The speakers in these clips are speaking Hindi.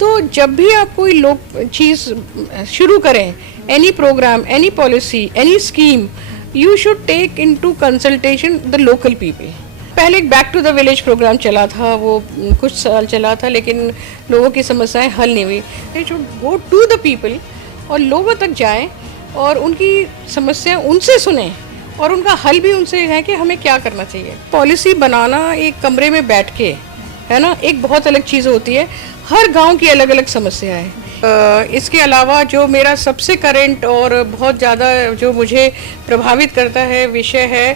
तो जब भी आप कोई लोग चीज़ शुरू करें, any programme, any policy, any scheme, you should take into consultation the local people. पहले एक back to the village programme चला था, वो कुछ साल चला था, लेकिन लोगों की समस्याएं हल नहीं हुई। They should go to the people और लोगों तक जाएं और उनकी समस्या उनसे सुने और उनका हल भी उनसे है कि हमें क्या करना चाहिए। पॉलिसी बनाना एक कमरे में बैठ के है ना, एक बहुत अलग चीज़ होती है। हर गांव की अलग अलग समस्या है। इसके अलावा जो मेरा सबसे करंट और बहुत ज़्यादा जो मुझे प्रभावित करता है विषय है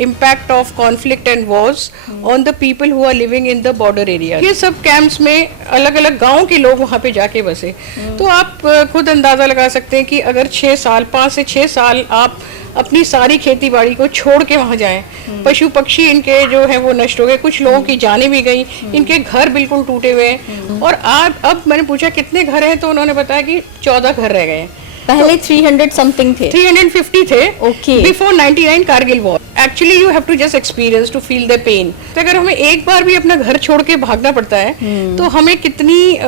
impact of conflict and wars on the people who are living in the border area. ये सब कैंप्स में अलग अलग गांव के लोग वहाँ पे जाके बसे। तो आप खुद अंदाज़ा लगा सकते हैं कि अगर 5 से 6 साल आप अपनी सारी खेती बाड़ी को छोड़ के वहाँ जाएं, पशु पक्षी इनके जो है वो नष्ट हो गए, कुछ लोगों की जानें भी गई, इनके घर बिल्कुल टूटे हुए हैं। और अब मैंने पूछा कितने घर हैं, तो उन्होंने बताया कि 14 घर रह गए। पहले 300 समथिंग थे, 350 थे okay before 99 Kargil war. Actually you have to just experience to feel the pain. तो अगर हमें एक बार भी अपना घर छोड़ के भागना पड़ता है तो हमें कितनी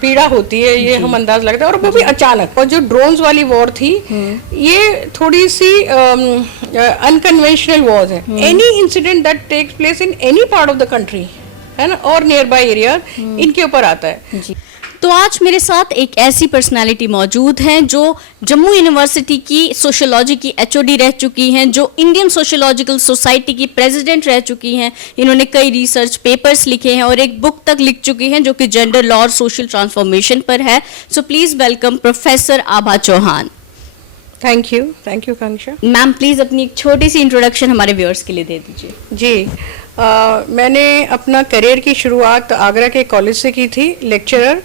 पीड़ा होती है, ये हम अंदाज लगता है। और वो भी अचानक। और जो ड्रोन्स वाली वॉर थी, ये थोड़ी सी अनकन्वेंशनल वॉर है। Any incident that takes place in any part of the country है ना, और नियर बाय एरिया, इनके ऊपर आता है जी। तो आज मेरे साथ एक ऐसी पर्सनालिटी मौजूद हैं जो जम्मू यूनिवर्सिटी की सोशियोलॉजी की एचओडी रह चुकी हैं, जो इंडियन सोशियोलॉजिकल सोसाइटी की प्रेसिडेंट रह चुकी हैं। इन्होंने कई रिसर्च पेपर्स लिखे हैं और एक बुक तक लिख चुकी हैं जो कि जेंडर लॉ और सोशल ट्रांसफॉर्मेशन पर है। So please welcome professor Abha Chauhan. Thank you Kanksha ma'am, please अपनी एक छोटी सी इंट्रोडक्शन हमारे व्यूअर्स के लिए दे दीजिए। जी, मैंने अपना करियर की शुरुआत आगरा के कॉलेज से की थी, लेक्चरर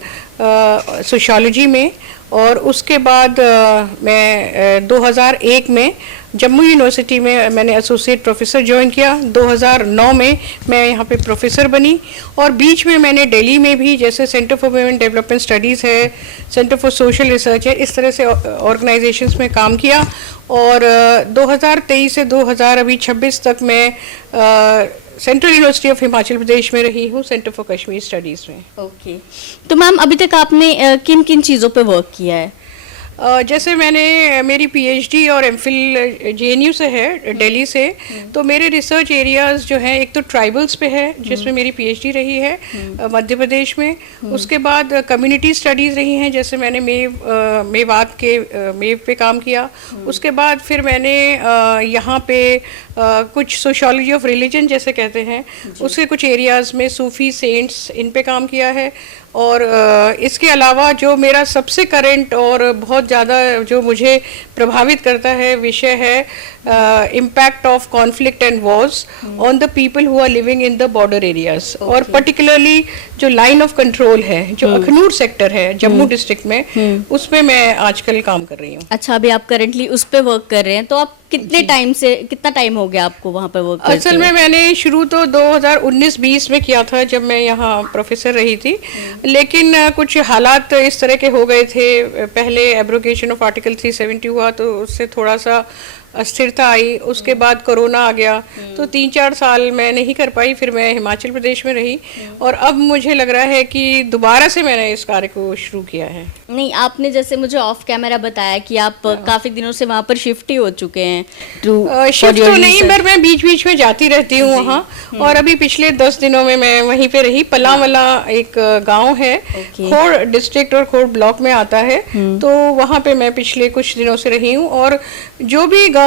सोशियोलॉजी में। और उसके बाद मैं 2001 में जम्मू यूनिवर्सिटी में मैंने एसोसिएट प्रोफेसर ज्वाइन किया। 2009 में मैं यहाँ पे प्रोफेसर बनी। और बीच में मैंने दिल्ली में भी, जैसे centre for women development studies है, सेंटर फॉर सोशल रिसर्च है, इस तरह से ऑर्गेनाइजेशंस में काम किया। और 2023 से 2026 तक मैं central university of Himachal Pradesh में रही हूँ, सेंटर फॉर कश्मीर स्टडीज़ में। ओके तो मैम, अभी तक आपने किन किन चीज़ों पे वर्क किया है? जैसे मैंने मेरी पीएचडी और एमफिल जेएनयू से है, दिल्ली से। तो मेरे रिसर्च एरियाज जो हैं, एक तो ट्राइबल्स पे है जिसमें मेरी पीएचडी रही है मध्य प्रदेश में। उसके बाद कम्युनिटी स्टडीज़ रही हैं, जैसे मैंने मेवात के मेव पे काम किया। उसके बाद फिर मैंने यहाँ पे कुछ सोशियोलॉजी ऑफ रिलीजन जैसे कहते हैं, उसके कुछ एरियाज़ में सूफी सेंट्स इन पे काम किया है। और इसके अलावा जो मेरा सबसे करंट और बहुत ज़्यादा जो मुझे प्रभावित करता है विषय है impact of conflict and wars on the people who are living in the border areas. और पर्टिकुलरली जो लाइन ऑफ कंट्रोल है, जो अखनूर सेक्टर है जम्मू डिस्ट्रिक्ट में, उसमें मैं आजकल काम कर रही हूँ। अच्छा, अभी आप करंटली उस पे वर्क कर रहे हैं, तो आप कितना टाइम हो गया आपको वहाँ पे वर्क करते? असल में मैंने शुरू तो 2019-20 में किया था, जब मैं यहाँ प्रोफेसर रही थी। लेकिन कुछ हालात इस तरह के हो गए थे। पहले एब्रोगेशन ऑफ आर्टिकल 370 हुआ, तो उससे थोड़ा सा अस्थिरता आई। उसके बाद कोरोना आ गया, तो 3-4 साल मैं नहीं कर पाई। फिर मैं हिमाचल प्रदेश में रही और अब मुझे लग रहा है कि दोबारा से मैंने इस कार्य को शुरू किया है। नहीं, आपने जैसे मुझे ऑफ कैमरा बताया कि आप काफी दिनों से वहाँ पर शिफ्ट ही हो चुके हैं। शिफ्ट तो नहीं, पर मैं बीच बीच में जाती रहती हूँ वहाँ। और अभी पिछले 10 दिनों में मैं वहीं पे रही। पलावला एक गाँव है, खोड़ डिस्ट्रिक्ट और खोड़ ब्लॉक में आता है, तो वहाँ पे मैं पिछले कुछ दिनों से रही हूँ। और जो भी गांव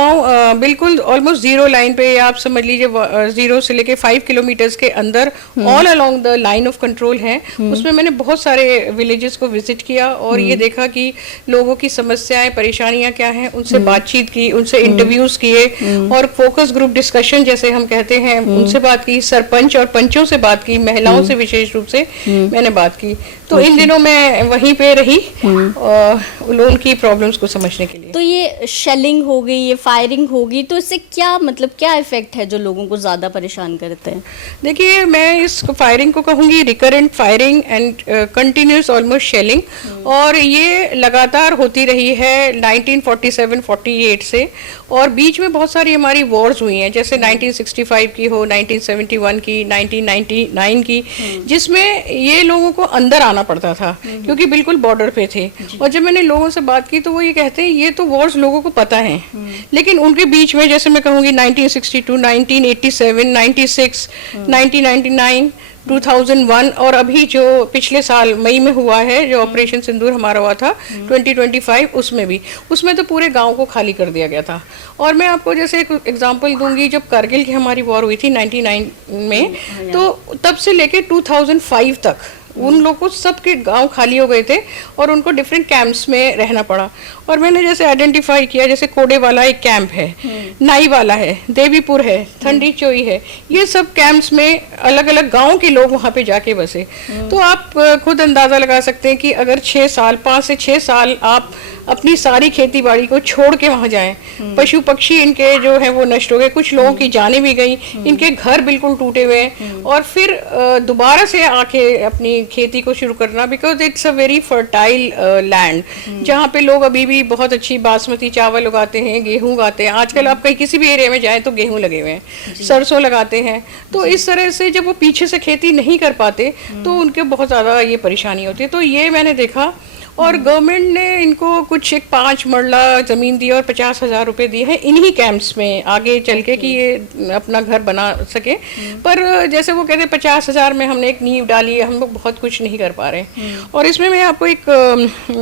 बिल्कुल ऑलमोस्ट जीरो लाइन पे, आप समझ लीजिए 0 से लेके 5 किलोमीटर्स के अंदर all along the line of control है, उसमें मैंने बहुत सारे विलेजेस को विजिट किया और ये देखा कि लोगों की समस्याएं, परेशानियां क्या हैं, उनसे बातचीत की, उनसे इंटरव्यूज किए और फोकस ग्रुप डिस्कशन जैसे हम कहते हैं, उनसे बात की। सरपंच और पंचों से बात की, महिलाओं से विशेष रूप से मैंने बात की। तो इन दिनों मैं वहीं पे रही उनकी प्रॉब्लम्स को समझने के लिए। तो ये शेलिंग हो गई, ये फायरिंग होगी तो इससे क्या मतलब क्या इफेक्ट है जो लोगों को ज़्यादा परेशान करते हैं? देखिए, मैं इस फायरिंग को कहूँगी recurrent firing and continuous almost shelling, और ये लगातार होती रही है 1947-48 से, और बीच में बहुत सारी हमारी वॉर्स हुई हैं, जैसे 1965 की हो, 1971 की, 1999 की, जिसमें ये लोगों को अंदर आना पड़ता था क्योंकि बिल्कुल बॉर्डर पे थे। और जब मैंने लोगों से बात की तो वो ये कहते हैं ये तो वॉर्स लोगों को पता है, लेकिन उनके बीच में जैसे मैं कहूँगी 1962, 1987, 96, 1999, 2001 और अभी जो पिछले साल मई में हुआ है, जो ऑपरेशन सिंदूर हमारा हुआ था 2025, उसमें तो पूरे गांव को खाली कर दिया गया था। और मैं आपको जैसे एक एग्जांपल दूंगी, जब कारगिल की हमारी वॉर हुई थी 99 में, तो तब से लेके 2005 तक उन लोगों को सबके गांव खाली हो गए थे और उनको डिफरेंट कैंप्स में रहना पड़ा। और मैंने जैसे आइडेंटिफाई किया, जैसे कोडे वाला एक कैंप है, नाई वाला है, देवीपुर है, ठंडी चोई है, ये सब कैंप्स में अलग अलग गांव के लोग वहां पे जाके बसे। तो आप खुद अंदाजा लगा सकते हैं कि अगर 5 से 6 साल आप अपनी सारी खेती बाड़ी को छोड़ के वहां जाएं, पशु पक्षी इनके जो है वो नष्ट हो गए, कुछ लोगों की जानें भी गई, इनके घर बिल्कुल टूटे हुए हैं, और फिर दोबारा से आके अपनी खेती को शुरू करना, because it's a very fertile land, जहाँ पे लोग अभी भी बहुत अच्छी बासमती चावल उगाते हैं, गेहूं उगाते हैं। आजकल आप कहीं किसी भी एरिया में जाएं तो गेहूं लगे हुए हैं, सरसों लगाते हैं। तो इस तरह से जब वो पीछे से खेती नहीं कर पाते तो उनके बहुत ज़्यादा ये परेशानी होती है। तो ये मैंने देखा, और गवर्नमेंट ने इनको कुछ एक 5 मरला ज़मीन दी और 50,000 रुपए दिए हैं इन्हीं कैंप्स में आगे चल के कि ये अपना घर बना सके। पर जैसे वो कहते हैं 50,000 में हमने एक नींव डाली है, हम लोग बहुत कुछ नहीं कर पा रहे। और इसमें मैं आपको एक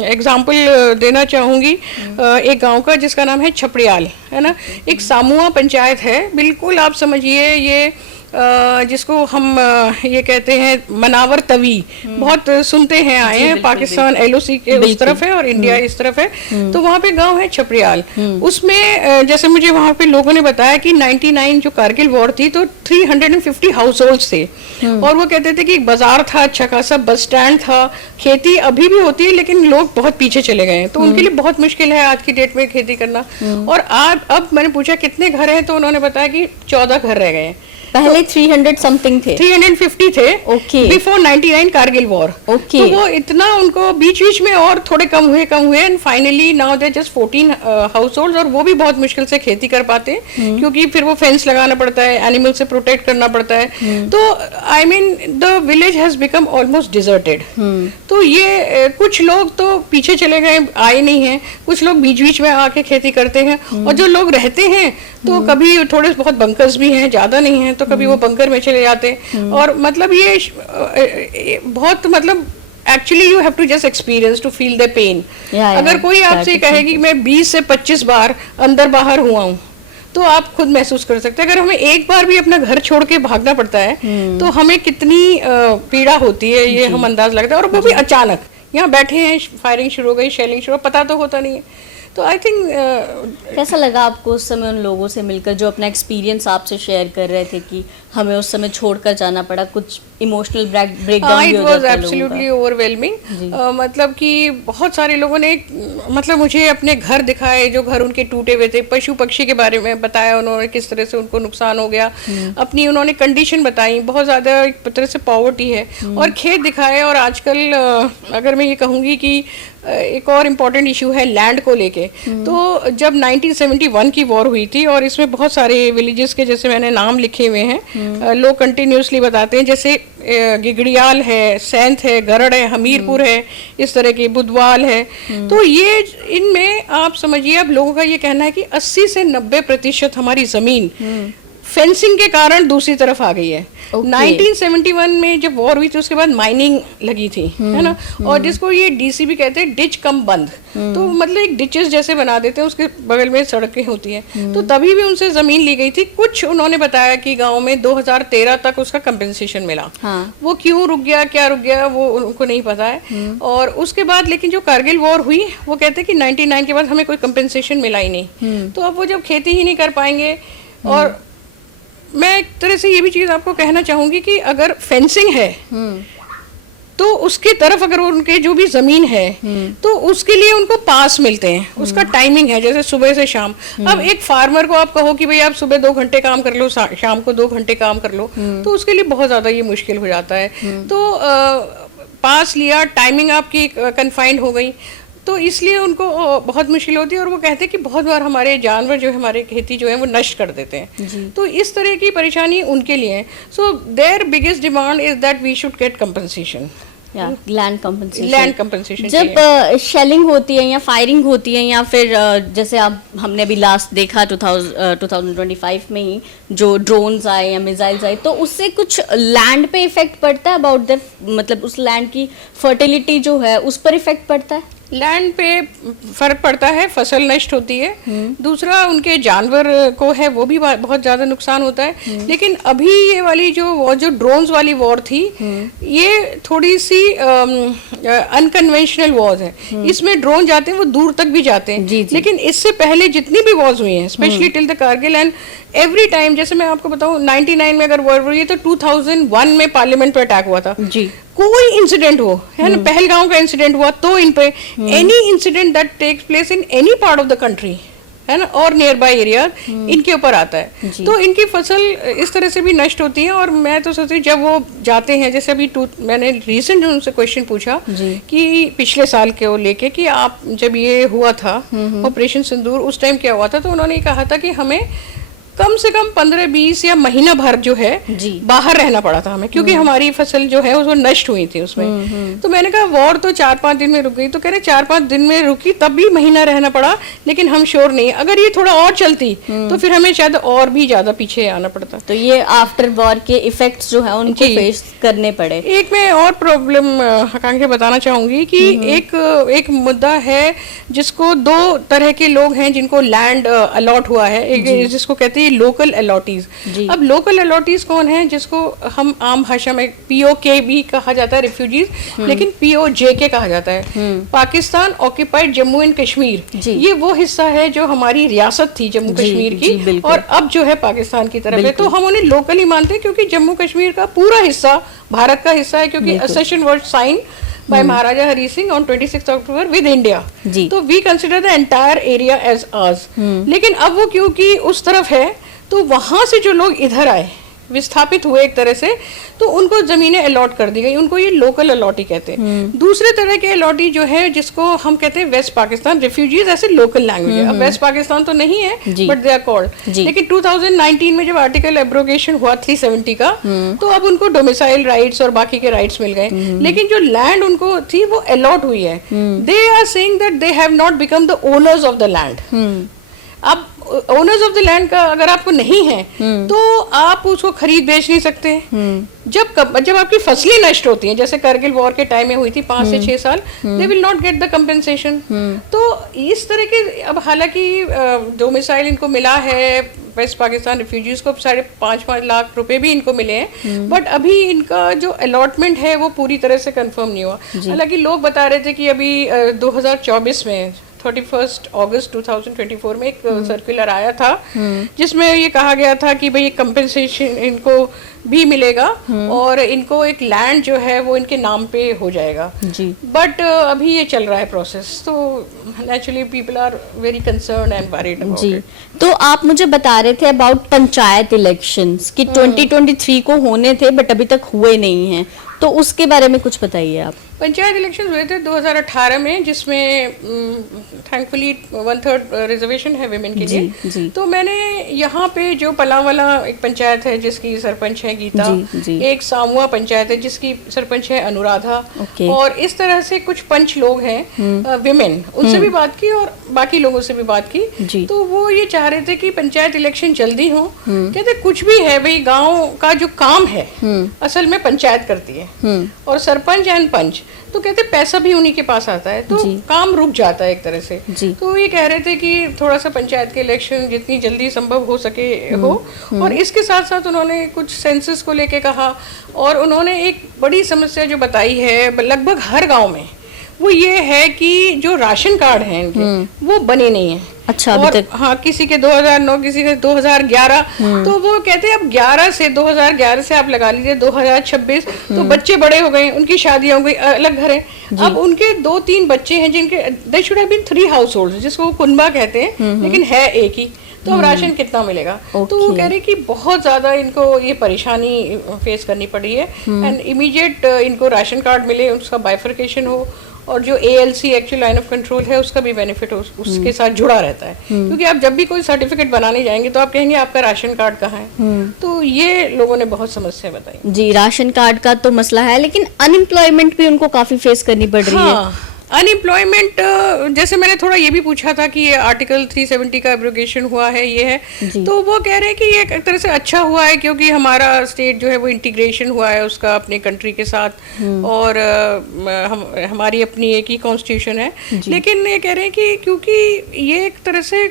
एग्जाम्पल देना चाहूँगी, एक गांव का जिसका नाम है छपड़ियाल, है ना, एक सामुआ पंचायत है, बिल्कुल आप समझिए ये जिसको हम ये कहते हैं मनावर तवी, बहुत सुनते हैं आए हैं, पाकिस्तान LOC के उस तरफ है और इंडिया इस तरफ है। तो वहाँ पे गांव है छपड़ियाल, उसमें जैसे मुझे वहाँ पे लोगों ने बताया कि 99 जो कारगिल वॉर थी तो 350 हाउस होल्ड्स थे, और वो कहते थे कि एक बाजार था, अच्छा खासा बस स्टैंड था, खेती अभी भी होती है लेकिन लोग बहुत पीछे चले गए हैं, तो उनके लिए बहुत मुश्किल है आज की डेट में खेती करना। और अब मैंने पूछा कितने घर हैं, तो उन्होंने बताया कि 14 घर रह गए हैं। पहले 300 समथिंग थे, 350 थे बिफोर 99 कारगिल वॉर। तो वो इतना उनको बीच बीच में और थोड़े कम हुए and finally now they just 14 house hold, और वो भी बहुत मुश्किल से खेती कर पाते हैं क्योंकि फिर वो फेंस लगाना पड़ता है, एनिमल से प्रोटेक्ट करना पड़ता है। तो I mean the village has become almost deserted. तो ये कुछ लोग तो पीछे चले गए, आए नहीं हैं, कुछ लोग बीच बीच में आके खेती करते हैं, और जो लोग रहते हैं तो कभी थोड़े बहुत बंकर्स भी हैं, ज्यादा नहीं है, तो कभी वो बंकर में चले जाते हैं। और मतलब ये बहुत मतलब actually you have to just experience to feel the pain. अगर कोई आपसे कहे कि मैं 20 से 25 बार अंदर बाहर हुआ हूँ तो आप खुद महसूस कर सकते हैं। अगर हमें एक बार भी अपना घर छोड़ के भागना पड़ता है तो हमें कितनी पीड़ा होती है, ये हम अंदाज लगता है। और वो भी अचानक, यहाँ बैठे हैं, फायरिंग शुरू हो गई, शेलिंग शुरू, पता तो होता नहीं है। तो आई थिंक कैसा लगा आपको उस समय उन लोगों से मिलकर जो अपना एक्सपीरियंस आपसे शेयर कर रहे थे कि हमें उस समय छोड़कर जाना पड़ा, कुछ इमोशनल ब्रेकडाउन भी हो जाता है लोगों का? It was absolutely overwhelming. मतलब कि बहुत सारे लोगों ने मतलब मुझे अपने घर दिखाए, जो घर उनके टूटे हुए थे, पशु पक्षी के बारे में बताया उन्होंने, किस तरह से उनको नुकसान हो गया, अपनी उन्होंने कंडीशन बताई, बहुत ज़्यादा एक तरह से पॉवर्टी है, और खेत दिखाए। और आजकल अगर मैं ये कहूँगी कि एक और इम्पॉर्टेंट इशू है लैंड को लेके। तो जब 1971 की वॉर हुई थी और इसमें बहुत सारे विलेजेस के जैसे मैंने नाम लिखे हुए हैं, लोग कंटिन्यूसली बताते हैं, जैसे गिगड़ियाल है, सैंत है, गरड़ है, हमीरपुर है, इस तरह की बुधवाल है। तो ये इनमें आप समझिए, अब लोगों का ये कहना है कि 80 से 90% हमारी जमीन फेंसिंग के कारण दूसरी तरफ आ गई है। 1971 में जब वॉर हुई थी उसके बाद माइनिंग लगी थी, है ना, और जिसको ये DCB कहते हैं, डिच कम बंद। तो मतलब एक डिचेस जैसे बना देते हैं, उसके बगल में सड़कें होती हैं। तो तभी भी उनसे जमीन ली गई थी। कुछ उन्होंने बताया कि गांव में 2013 तक उसका कंपेंसेशन मिला। वो क्यों रुक गया, क्या रुक गया, वो उनको नहीं पता है। और उसके बाद लेकिन जो कारगिल वॉर हुई, वो कहते हैं कि 99 के बाद हमें कोई कंपेंसेशन मिला ही नहीं। तो अब वो जब खेती ही नहीं कर पाएंगे। और मैं एक तरह से ये भी चीज़ आपको कहना चाहूँगी कि अगर फेंसिंग है तो उसके तरफ अगर उनके जो भी जमीन है तो उसके लिए उनको पास मिलते हैं, उसका टाइमिंग है जैसे सुबह से शाम। अब एक फार्मर को आप कहो कि भाई आप सुबह 2 घंटे काम कर लो, शाम को 2 घंटे काम कर लो, तो उसके लिए बहुत ज्यादा ये मुश्किल हो जाता है। तो पास लिया, टाइमिंग आपकी कन्फाइंड हो गई, तो इसलिए उनको बहुत मुश्किल होती है। और वो कहते हैं कि बहुत बार हमारे जानवर जो है, हमारे खेती जो है वो नष्ट कर देते हैं। तो इस तरह की परेशानी उनके लिए है। So their biggest demand is that we should get compensation, land compensation. Land compensation जब शेलिंग होती है या फायरिंग होती है या फिर जैसे अब हमने अभी लास्ट देखा 2025 में ही जो ड्रोन्स आए या मिसाइल्स आए, तो उससे कुछ लैंड पे इफेक्ट पड़ता है अबाउट द, मतलब उस लैंड की फर्टिलिटी जो है उस पर इफेक्ट पड़ता है? लैंड पे फर्क पड़ता है, फसल नष्ट होती है। दूसरा उनके जानवर को है वो भी बहुत ज्यादा नुकसान होता है। लेकिन अभी ये वाली जो ड्रोन्स वाली वॉर थी, ये थोड़ी सी अनकन्वेंशनल वॉर है। इसमें ड्रोन जाते हैं, वो दूर तक भी जाते हैं। लेकिन इससे पहले जितनी भी वॉर्स हुई हैं, specially till the Kargil and every time, जैसे मैं आपको बताऊं 99 में अगर वॉर हुई है तो 2001 में पार्लियामेंट पे अटैक हुआ था जी। कोई इंसिडेंट हो, है ना, पहलगांव का इंसिडेंट हुआ तो इन पे, any incident that takes place in any part of the country, है ना, और नियर बाय एरिया, इनके ऊपर आता है। तो इनकी फसल इस तरह से भी नष्ट होती है। और मैं तो सोचती हूँ जब वो जाते हैं, जैसे अभी मैंने रिसेंट उनसे क्वेश्चन पूछा कि पिछले साल के वो लेके कि आप जब ये हुआ था ऑपरेशन सिंदूर, उस टाइम क्या हुआ था, तो उन्होंने कहा था कि हमें कम से कम 15-20 या महीना भर जो है बाहर रहना पड़ा था हमें, क्योंकि हमारी फसल जो है वो नष्ट हुई थी उसमें। तो मैंने कहा वॉर तो 4-5 दिन में रुक गई, तो कह रहे 4-5 दिन में रुकी तब भी महीना रहना पड़ा, लेकिन हम श्योर नहीं, अगर ये थोड़ा और चलती तो फिर हमें शायद और भी ज्यादा पीछे आना पड़ता। तो ये आफ्टर वॉर के इफेक्ट्स जो है उनको फेस करने पड़े। एक मैं और प्रॉब्लम आकांक्षा बताना चाहूंगी कि एक मुद्दा है जिसको 2 तरह के लोग हैं जिनको लैंड अलॉट हुआ है। एक जिसको कहते हैं लोकल अलॉटीज। अब लोकल अलॉटीज कौन है? जिसको हम आम भाषा में POK भी कहा जाता है, रिफ्यूजीज, लेकिन POJK कहा जाता है, पाकिस्तान ऑक्यूपाइड जम्मू एंड कश्मीर। ये वो हिस्सा है जो हमारी रियासत थी जम्मू कश्मीर की, और अब जो है पाकिस्तान की तरफ है। तो हम उन्हें लोकल ही मानते हैं, क्योंकि जम्मू कश्मीर का पूरा हिस्सा भारत का हिस्सा है, क्योंकि accession was sign by Maharaja Hari Singh on 26th October with India. तो we consider the entire area as ours. लेकिन अब वो क्योंकि उस तरफ है, तो वहां से जो लोग इधर आए, विस्थापित हुए एक तरह से, तो उनको जमीनें अलॉट कर दी गई, उनको ये लोकल अलॉटी कहते हैं। दूसरे तरह के अलॉटी जो है जिसको हम कहते हैं वेस्ट पाकिस्तान रिफ्यूजीज, ऐसे लोकल लैंग्वेज है। अब वेस्ट पाकिस्तान तो नहीं है, बट दे आर कॉल्ड। लेकिन 2019 में जब आर्टिकल एब्रोगेशन हुआ 370 का, तो अब उनको डोमिसाइल राइट्स और बाकी के राइट्स मिल गए। लेकिन जो लैंड उनको थी वो अलॉट हुई है। They are saying that they have not become the owners of the land. अब ओनर्स ऑफ द लैंड का अगर आपको नहीं है तो आप उसको खरीद बेच नहीं सकते। जब आपकी फसलें नष्ट होती हैं, जैसे करगिल वॉर के टाइम में हुई थी 5 से 6 साल, दे will not get the compensation. तो इस तरह के, अब हालांकि डोमिसाइल इनको मिला है, वेस्ट पाकिस्तान रिफ्यूजीज को 5.5 लाख रुपए भी इनको मिले हैं, बट अभी इनका जो अलॉटमेंट है वो पूरी तरह से कंफर्म नहीं हुआ। हालांकि लोग बता रहे थे कि अभी 2024 में 31 अगस्त 2024 में एक सर्कुलर आया था जिसमें ये कहा गया था कि भाई कंपेंसेशन इनको भी मिलेगा और इनको एक लैंड जो है वो इनके नाम पे हो जाएगा जी। बट अभी ये चल रहा है प्रोसेस, तो naturally people are very concerned and worried about it. तो आप मुझे बता रहे थे अबाउट पंचायत इलेक्शंस कि 2023 को होने थे बट अभी तक हुए नहीं हैं, तो उसके बारे में कुछ बताइए आप। पंचायत इलेक्शन हुए थे 2018 में, जिसमें थैंकफुली 1/3 रिजर्वेशन है विमेन के लिए। तो मैंने यहाँ पे जो पलावाला एक पंचायत है जिसकी सरपंच है गीता, एक सामुआ पंचायत है जिसकी सरपंच है अनुराधा, और इस तरह से कुछ पंच लोग हैं विमेन, उनसे भी बात की और बाकी लोगों से भी बात की। तो वो ये चाह रहे थे कि पंचायत इलेक्शन जल्दी हो। कहते कुछ भी है भाई, गाँव का जो काम है असल में पंचायत करती है और सरपंच एंड पंच, तो कहते पैसा भी उन्हीं के पास आता है, तो काम रुक जाता है एक तरह से। तो ये कह रहे थे कि थोड़ा सा पंचायत के इलेक्शन जितनी जल्दी संभव हो सके हो। और इसके साथ साथ उन्होंने कुछ सेंसस को लेके कहा, और उन्होंने एक बड़ी समस्या जो बताई है लगभग हर गांव में, वो ये है कि जो राशन कार्ड हैं इनके वो बने नहीं है। अच्छा, अभी और तक? हाँ, किसी के 2009, किसी के 2011। तो वो कहते हैं अब 11 से 2011 से आप लगा लीजिए 2026, तो बच्चे बड़े हो गए, उनकी शादियां हो गई, अलग घर है। अब उनके 2-3 बच्चे हैं जिनके they should have been 3 household, जिसको वो कुनबा कहते हैं, लेकिन है एक ही। तो अब राशन कितना मिलेगा? तो वो कह रहे कि बहुत ज़्यादा इनको ये परेशानी फेस करनी पड़ी है। एंड इमीडिएट इनको राशन कार्ड मिले, उसका बाइफर्केशन हो, और जो ALC actual line of control है उसका भी बेनिफिट उसके साथ जुड़ा रहता है। क्योंकि आप जब भी कोई सर्टिफिकेट बनाने जाएंगे तो आप कहेंगे आपका राशन कार्ड कहाँ है। तो ये लोगों ने बहुत समस्या बताई। जी, राशन कार्ड का तो मसला है, लेकिन अनएम्प्लॉयमेंट भी उनको काफी फेस करनी पड़ रही है। अनएम्प्लॉयमेंट, जैसे मैंने थोड़ा ये भी पूछा था कि ये आर्टिकल 370 का एब्रोगेशन हुआ है, ये है, तो वो कह रहे हैं कि ये एक तरह से अच्छा हुआ है, क्योंकि हमारा स्टेट जो है वो इंटीग्रेशन हुआ है उसका अपने कंट्री के साथ, और हमारी अपनी एक ही कॉन्स्टिट्यूशन है। लेकिन ये कह रहे हैं कि क्योंकि ये एक तरह से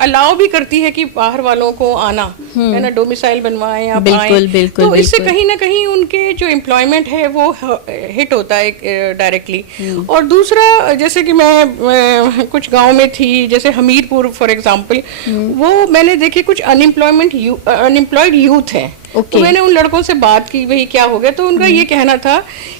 अलाउ भी करती है कि बाहर वालों को आना, है ना, डोमिसाइल बनवाएं या बिल्कुल, बिल्कुल, तो इससे बिल्कुल। कहीं ना कहीं उनके जो एम्प्लॉयमेंट है वो हिट होता है डायरेक्टली। और दूसरा, जैसे कि मैं कुछ गांव में थी, जैसे हमीरपुर फॉर एग्जांपल, वो मैंने देखे कुछ अनएम्प्लॉयड यूथ हैं। तो मैंने उन लड़कों से बात की, भाई क्या हो गया? तो उनका ये कहना था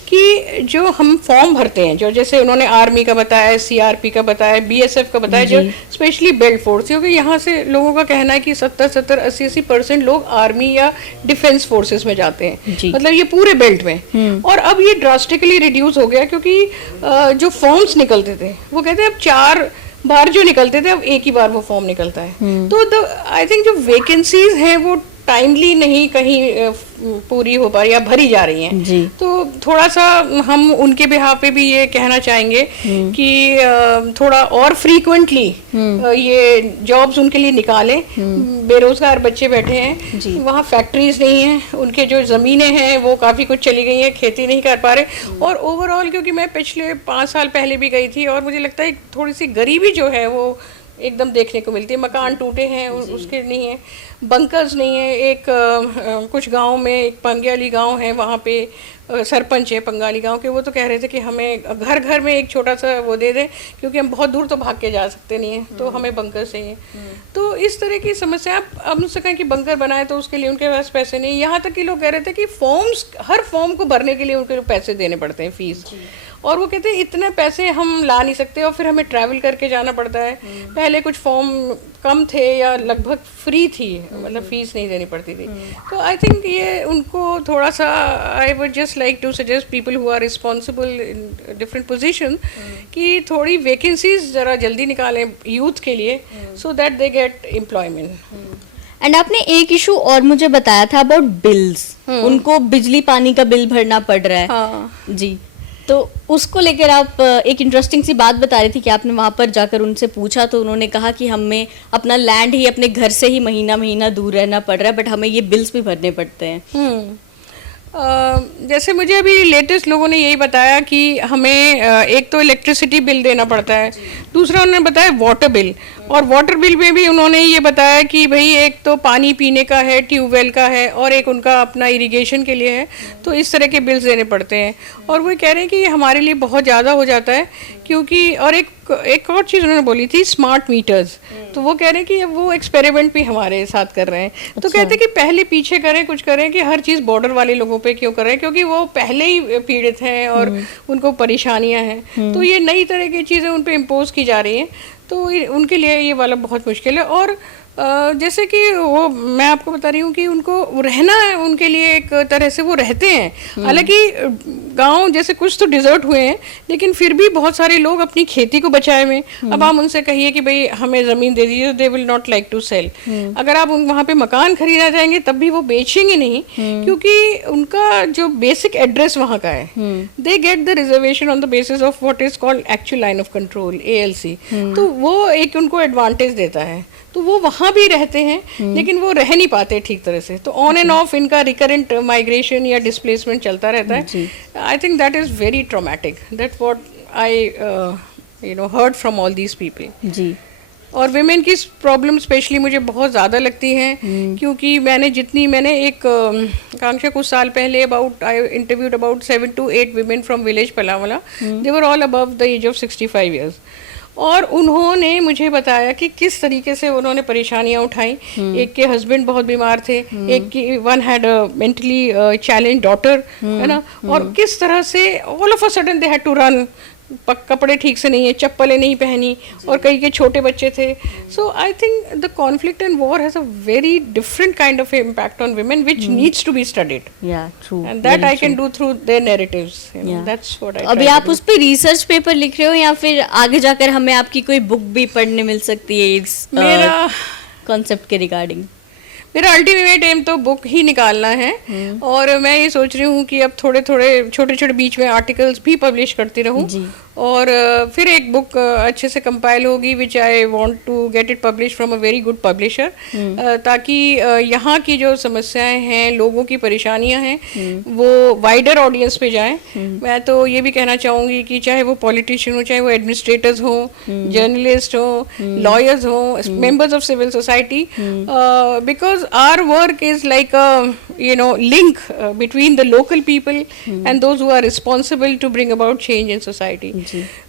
कि जो हम फॉर्म भरते हैं, जो जैसे उन्होंने आर्मी का बताया, CRP का बताया, BSF का बताया, जो स्पेशली बेल्ट फोर्स, क्योंकि यहाँ से लोगों का कहना है कि 70-80% लोग आर्मी या डिफेंस फोर्सेस में जाते हैं, मतलब ये पूरे बेल्ट में। और अब ये ड्रास्टिकली रिड्यूस हो गया, क्योंकि जो फॉर्म्स निकलते थे, वो कहते हैं अब 4 बार जो निकलते थे अब एक ही बार वो फॉर्म निकलता है। तो आई थिंक जो वैकेंसीज हैं वो टाइमली नहीं कहीं पूरी हो पा रही या भरी जा रही हैं। जी। तो थोड़ा सा हम उनके बिहाफ पे भी ये कहना चाहेंगे कि थोड़ा और फ्रीक्वेंटली ये जॉब्स उनके लिए निकालें। बेरोजगार बच्चे बैठे हैं, वहाँ फैक्ट्रीज नहीं हैं, उनके जो ज़मीनें हैं वो काफ़ी कुछ चली गई हैं, खेती नहीं कर पा रहे। और ओवरऑल, क्योंकि मैं पिछले 5 साल पहले भी गई थी, और मुझे लगता है थोड़ी सी गरीबी जो है वो एकदम देखने को मिलती है। मकान टूटे हैं, उसके नहीं है, बंकर्स नहीं है। एक कुछ गांव में, एक पंगाली गांव है, वहाँ पे सरपंच है पंगाली गांव के, वो तो कह रहे थे कि हमें घर घर में एक छोटा सा वो दे दें, क्योंकि हम बहुत दूर तो भाग के जा सकते नहीं हैं, तो हमें बंकर चाहिए। तो इस तरह की समस्या, अब उनसे कहें कि बंकर बनाए तो उसके लिए उनके पास पैसे नहीं। यहाँ तक कि लोग कह रहे थे कि हर फॉर्म को भरने के लिए उनके पैसे देने पड़ते हैं, फीस। और वो कहते हैं इतने पैसे हम ला नहीं सकते, और फिर हमें ट्रैवल करके जाना पड़ता है। पहले कुछ फॉर्म कम थे या लगभग फ्री थी, मतलब फीस नहीं देनी पड़ती थी। तो आई थिंक ये उनको थोड़ा सा, I would just like to suggest people who are responsible in different position कि थोड़ी वैकेंसीज ज़रा जल्दी निकालें यूथ के लिए, so that they get employment. And आपने एक इशू और मुझे बताया था अबाउट बिल्स, उनको बिजली पानी का बिल भरना पड़ रहा है। हाँ जी, तो उसको लेकर आप एक इंटरेस्टिंग सी बात बता रही थी कि आपने वहां पर जाकर उनसे पूछा, तो उन्होंने कहा कि हमें अपना लैंड ही, अपने घर से ही महीना दूर रहना पड़ रहा है, बट हमें ये बिल्स भी भरने पड़ते हैं। जैसे मुझे अभी लेटेस्ट लोगों ने यही बताया कि हमें एक तो इलेक्ट्रिसिटी बिल देना पड़ता है, दूसरा उन्होंने बताया वाटर बिल। और वाटर बिल में भी उन्होंने ये बताया कि भाई एक तो पानी पीने का है, ट्यूबवेल का है, और एक उनका अपना इरिगेशन के लिए है। तो इस तरह के बिल्स देने पड़ते हैं। और वो कह रहे हैं कि ये हमारे लिए बहुत ज़्यादा हो जाता है, क्योंकि और एक और चीज़ उन्होंने बोली थी, स्मार्ट मीटर्स। तो वो कह रहे हैं कि वो एक्सपेरिमेंट भी हमारे साथ कर रहे हैं। तो कहते हैं कि पहले पीछे करें, कुछ करें, कि हर चीज़ बॉर्डर वाले लोगों पे क्यों कर रहे हैं, क्योंकि वो पहले ही पीड़ित हैं और उनको परेशानियां हैं। तो ये नई तरह की चीज़ें उन पे इम्पोज की जा रही हैं, तो उनके लिए ये वाला बहुत मुश्किल है। और जैसे कि वो मैं आपको बता रही हूँ कि उनको रहना है, उनके लिए एक तरह से वो रहते हैं। हालांकि गांव जैसे कुछ तो डिजर्ट हुए हैं, लेकिन फिर भी बहुत सारे लोग अपनी खेती को बचाए हुए। अब आप उनसे कहिए कि भाई हमें ज़मीन दे दीजिए, they will not like to sell. अगर आप वहाँ पे मकान खरीदना चाहेंगे तब भी वो बेचेंगे नहीं, क्योंकि उनका जो बेसिक एड्रेस वहाँ का है। They get the reservation on the basis of what is called actual line of control, ALC। तो वो एक उनको एडवांटेज देता है, तो वो वहाँ भी रहते हैं, लेकिन वो रह नहीं पाते ठीक तरह से। तो ऑन एंड ऑफ इनका रिकरेंट माइग्रेशन या डिस्प्लेसमेंट चलता रहता है। I think that is very traumatic, that what I heard from all these people. जी। और विमेन की प्रॉब्लम स्पेशली मुझे बहुत ज़्यादा लगती हैं, क्योंकि मैंने एक कांक्षा कुछ साल पहले I interviewed about 7 to 8 women from village Palawala. They were all above the age of 65 years। और उन्होंने मुझे बताया कि किस तरीके से उन्होंने परेशानियां उठाई। एक के हस्बैंड बहुत बीमार थे, एक की one had mentally challenge daughter, है ना, और किस तरह से all of a sudden they had to run. कपड़े ठीक से नहीं है, चप्पलें नहीं पहनी, और कई के छोटे बच्चे थे। So I think the conflict and war has a very different kind of impact on women which needs to be studied, या true, and that I can do through their narratives, you know, that's what I अभी try आप to do. उस पे रिसर्च पेपर लिख रहे हो या फिर आगे जाकर हमें आपकी कोई बुक भी पढ़ने मिल सकती है इस मेरा कॉन्सेप्ट के रिगार्डिंग? मेरा अल्टीमेट एम तो बुक ही निकालना है, और मैं ये सोच रही हूँ कि अब थोड़े थोड़े छोटे छोटे बीच में आर्टिकल्स भी पब्लिश करती रहूँ, और फिर एक बुक अच्छे से कंपाइल होगी which I want to get it publish from a very good publisher, ताकि यहाँ की जो समस्याएं हैं, लोगों की परेशानियां हैं, वो वाइडर ऑडियंस पे जाएं। मैं तो ये भी कहना चाहूँगी कि चाहे वो पॉलिटिशियन हो, चाहे वो एडमिनिस्ट्रेटर्स हो, जर्नलिस्ट हो, लॉयर्स हो, members of civil society, because our work is like a link between the local people and those who are responsible to bring about change in society.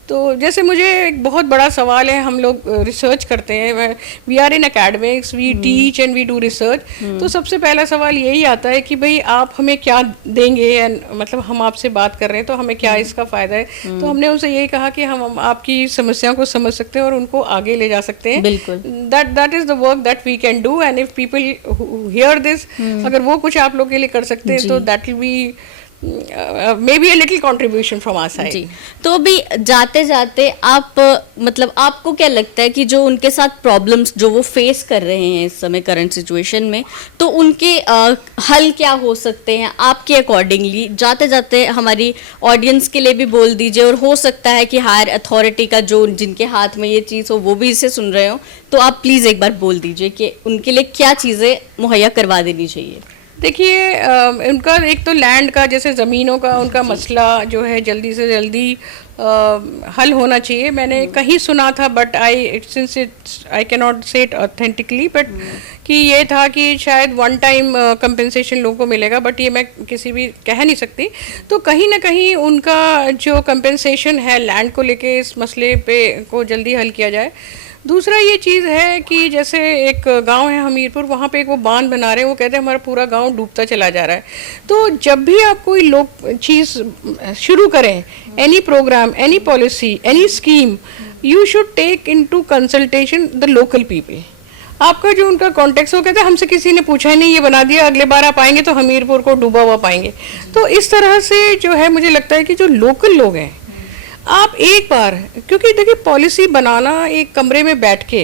तो जैसे मुझे एक बहुत बड़ा सवाल है, हम लोग रिसर्च करते हैं, we are in academics, we teach and we do research, तो सबसे पहला सवाल यही आता है कि भाई आप हमें क्या देंगे, मतलब हम आपसे बात कर रहे हैं तो हमें क्या इसका फ़ायदा है। तो हमने उनसे यही कहा कि हम आपकी समस्याओं को समझ सकते हैं और उनको आगे ले जा सकते हैं। बिल्कुल, that is the work that we can do, and if people hear this, अगर वो कुछ आप लोग के लिए कर सकते हैं तो that will be maybe a little contribution from our side. जी, तो भी जाते जाते आप मतलब आपको क्या लगता है कि जो उनके साथ प्रॉब्लम्स जो वो फेस कर रहे हैं इस समय करंट सिचुएशन में, तो उनके हल क्या हो सकते हैं आपके अकॉर्डिंगली? जाते जाते हमारी ऑडियंस के लिए भी बोल दीजिए, और हो सकता है कि हायर अथॉरिटी का जो जिनके हाथ में ये चीज़ हो वो भी इसे सुन रहे हो, तो आप प्लीज़ एक बार बोल दीजिए कि उनके लिए क्या चीज़ें मुहैया करवा देनी चाहिए। देखिए, उनका एक तो लैंड का, जैसे ज़मीनों का उनका मसला जो है जल्दी से जल्दी हल होना चाहिए। मैंने कहीं सुना था, बट आई कैन नॉट से इट ऑथेंटिकली, बट कि ये था कि शायद वन टाइम कंपेंसेशन लोगों को मिलेगा, बट ये मैं किसी भी कह नहीं सकती। तो कहीं ना कहीं उनका जो कंपेंसेशन है लैंड को लेके, इस मसले पे को जल्दी हल किया जाए। दूसरा ये चीज़ है कि जैसे एक गांव है हमीरपुर, वहाँ पे एक वो बांध बना रहे हैं, वो कहते हैं हमारा पूरा गांव डूबता चला जा रहा है। तो जब भी आप कोई चीज़ शुरू करें, any programme, any policy, any scheme, you should take into consultation the local people. आपका जो उनका कॉन्टेक्स्ट, वो कहते हैं हमसे किसी ने पूछा ही नहीं, ये बना दिया, अगले बार आप आएंगे तो हमीरपुर को डूबा हुआ पाएंगे। तो इस तरह से जो है, मुझे लगता है कि जो लोकल लोग हैं, आप एक बार, क्योंकि देखिए पॉलिसी बनाना एक कमरे में बैठ के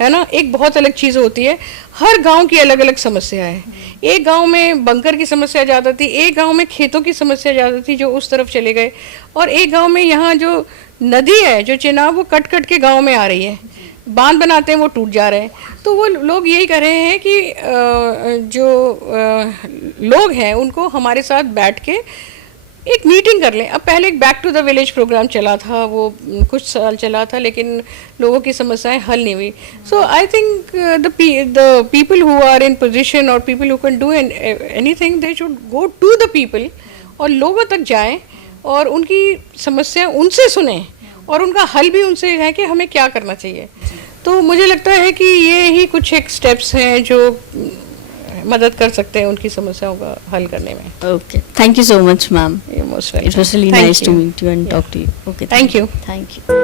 है ना, एक बहुत अलग चीज़ होती है। हर गांव की अलग अलग समस्या है। एक गांव में बंकर की समस्या ज़्यादा थी, एक गांव में खेतों की समस्या ज़्यादा थी जो उस तरफ चले गए, और एक गांव में यहाँ जो नदी है, जो चिनाब, वो कट कट के गांव में आ रही है, बांध बनाते हैं वो टूट जा रहे हैं। तो वो लोग यही कह रहे हैं कि जो लोग हैं उनको हमारे साथ बैठ के एक मीटिंग कर लें। अब पहले एक back to the village programme चला था, वो कुछ साल चला था, लेकिन लोगों की समस्याएं हल नहीं हुई। So I think the people who are in position और people who can do anything, they should go to the people और लोगों तक जाएं और उनकी समस्या उनसे सुने और उनका हल भी उनसे है कि हमें क्या करना चाहिए। तो मुझे लगता है कि ये ही कुछ एक स्टेप्स हैं जो मदद कर सकते हैं उनकी समस्याओं का हल करने में। Okay, thank you so much ma'am, You're most welcome. It was really Thank nice to you. Meet you and talk to you. Okay, Thank you. Thank you.